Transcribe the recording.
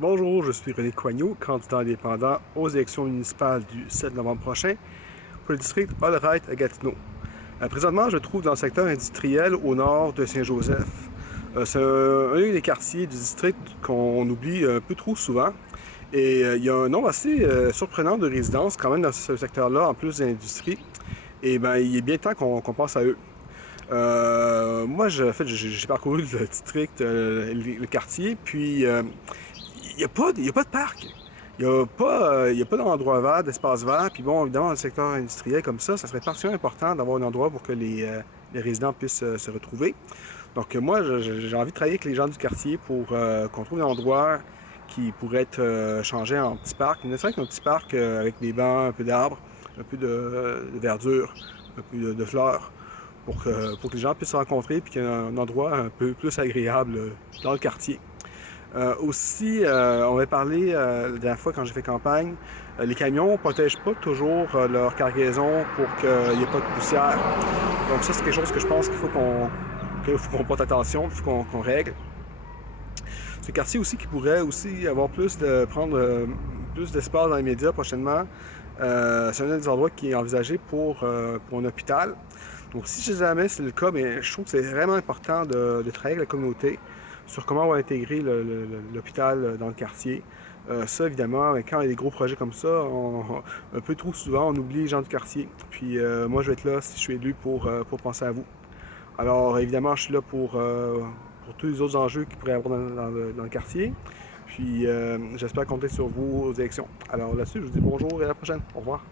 Bonjour, je suis René Coignot, candidat indépendant aux élections municipales du 7 novembre prochain pour le district All-Right à Gatineau. Présentement, je me trouve dans le secteur industriel au nord de Saint-Joseph. C'est un des quartiers du district qu'on oublie un peu trop souvent. Et il y a un nombre assez surprenant de résidences quand même dans ce secteur-là, en plus de l'industrie. Et ben, il est bien temps qu'on pense à eux. Moi, j'ai parcouru le district, le quartier, puis il y a pas de parc. Il y a pas d'endroit vert, d'espace vert. Puis bon, évidemment, dans le secteur industriel comme ça serait particulièrement important d'avoir un endroit pour que les résidents puissent se retrouver. Donc moi, j'ai envie de travailler avec les gens du quartier pour qu'on trouve un endroit qui pourrait être changé en petit parc. Ne serait-ce qu'un petit parc avec des bancs, un peu d'arbres, un peu de verdure, un peu de fleurs, pour que les gens puissent se rencontrer et qu'il y ait un endroit un peu plus agréable dans le quartier. On avait parlé la dernière fois quand j'ai fait campagne, les camions ne protègent pas toujours leur cargaison pour qu'il n'y ait pas de poussière. Donc ça, c'est quelque chose que je pense qu'il faut qu'on porte attention, qu'il faut qu'on règle. Ce quartier aussi qui pourrait aussi avoir prendre plus d'espace dans les médias prochainement. C'est un des endroits qui est envisagé pour un hôpital. Donc si jamais c'est le cas, mais je trouve que c'est vraiment important de travailler avec la communauté sur comment on va intégrer l'hôpital dans le quartier. Ça, évidemment, quand il y a des gros projets comme ça, un peu trop souvent, on oublie les gens du quartier. Puis moi, je vais être là, si je suis élu, pour penser à vous. Alors, évidemment, je suis là pour tous les autres enjeux qu'il pourrait y avoir dans le quartier. Puis, j'espère compter sur vous aux élections. Alors là-dessus, je vous dis bonjour et à la prochaine. Au revoir.